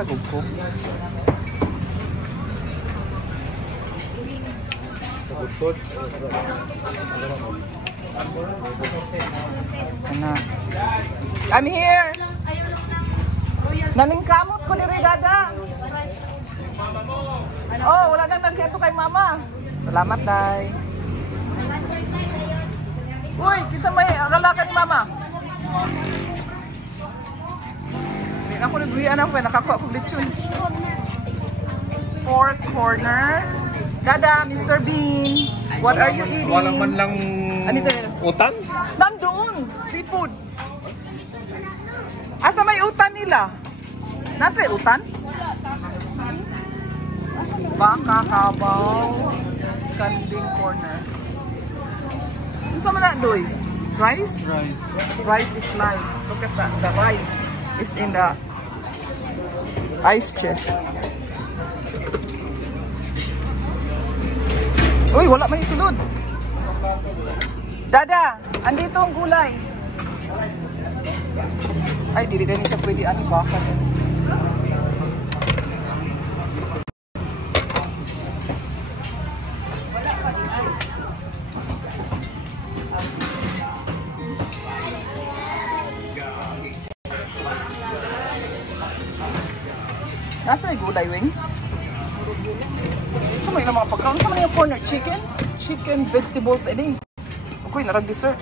kagugko. I'm here. Naningkamot ko ni Redada. Oh, wala nang nagkito kay mama. Salamat, Day. Uy, kinsa may akala ni mama? Hindi ako nagbuhian ako, nakakuha akong lechon. Four corner. Dada, Mr. Bean. What are you eating? Walang man lang utan? Nandoon, seafood. Asa may utan nila? Nasa utan? Baka kabaw. Kanding corner. Ano sa mga doy? Rice? Rice. Rice is live. Look at that. The rice is in the ice chest. Uy, wala man yung sulod. Dada, andito ang gulay. Ay, dili ganito siya pwede ani baka. Nasa yung gulay, Wing? Sa mga mga pagkaon? Sa mga corner? Chicken? Chicken, vegetables, any? Okay, narag dessert.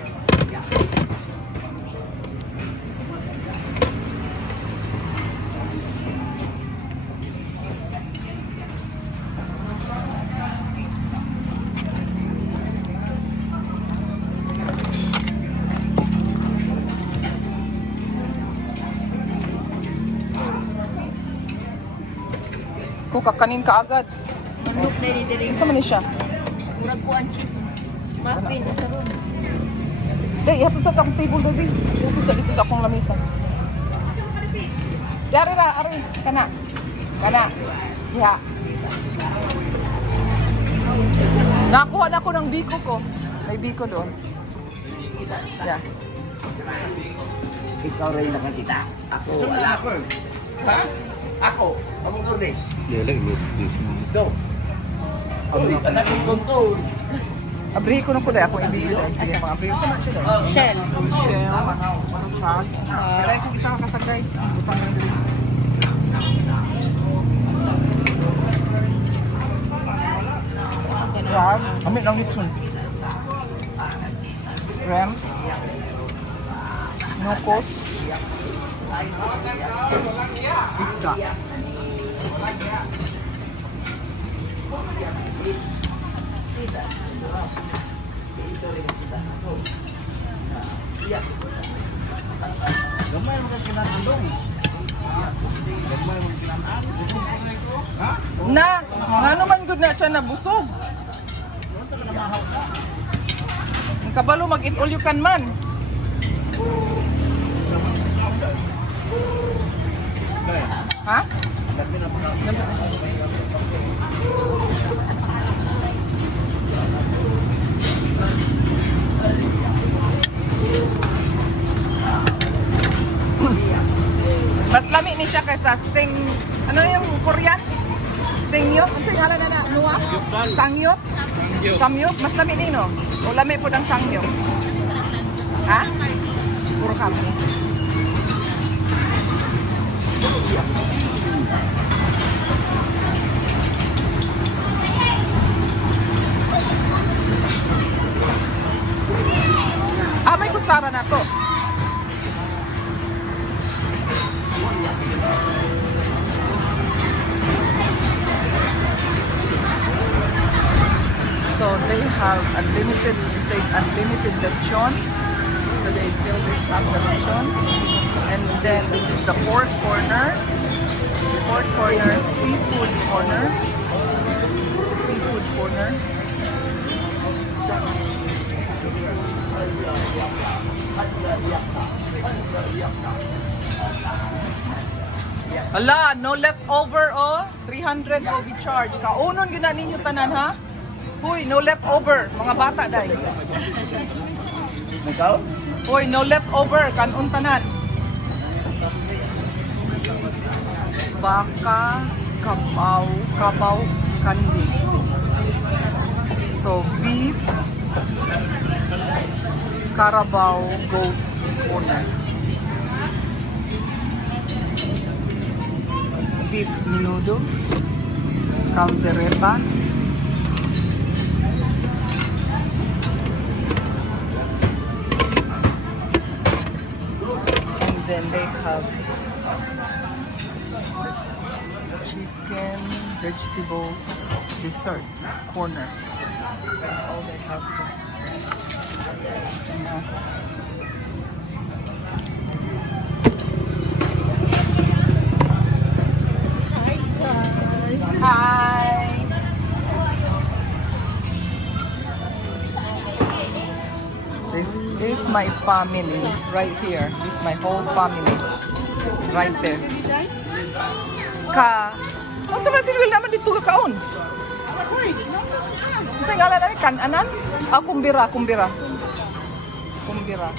Kung kakanin ka agad. Manok na diri. Isa man ni siya. Murag ko ang cheese. Muffin karon. Day, ihatod sa akong table, baby. Ihatod sa dito sa akong lamesa. Dari ra, ari. Kana. Kana. Diha. Nakuha na ko ng biko ko. May biko doon. Yeah. Ikaw rin nakakita. Ako, wala ako. Ha? Ako, among Lourdes. Lele, Lourdes mo. Ito. Anak kong kontor. Abri ko na ko dahil akong ibigay dahil. Sige, mga abri. Sa mga siya dahil? Shell. Shell, manaw. Marasag. Pero kung isa kasagay. Butang na dito. Crab. Amit lang litson. Shrimp. Nukos. Isda. Gamay mo ka kinanandong. Gamay mo kinanaan. Na, nga naman good na siya nabusog. Ang kabalo mag-eat all you can man. Ha? Mas lami ni siya kaysa sing, ano yung Korean? Singyop? Ano siya ngalan na? Nuwa? Sangyop? Samyop? Mas lami ni no? O lami po ng sangyop? Ha? Puro kami. Ah, may kutsara na to. So they have unlimited, it says unlimited lechon. So they fill this up the lechon. And then this is the fourth corner. Fourth corner, seafood corner. Seafood corner. Hala, no leftover oh. 300 will be charged. Kaunon gina ninyo tanan ha? Huy, no leftover. Mga bata dahil. Ikaw? Huy, no leftover. Kanon tanan. baka, kabaw, kandi. So, beef, Carabao, goat, corner. Beef menudo, caldereta, and then they have chicken, vegetables, dessert, corner. That's all they have here. Yeah. Hi. This is my family right here. This is my whole family right there. Ano sa mga sinuwil naman dito kakaon? Sa ngalan na kananan? Kumbira.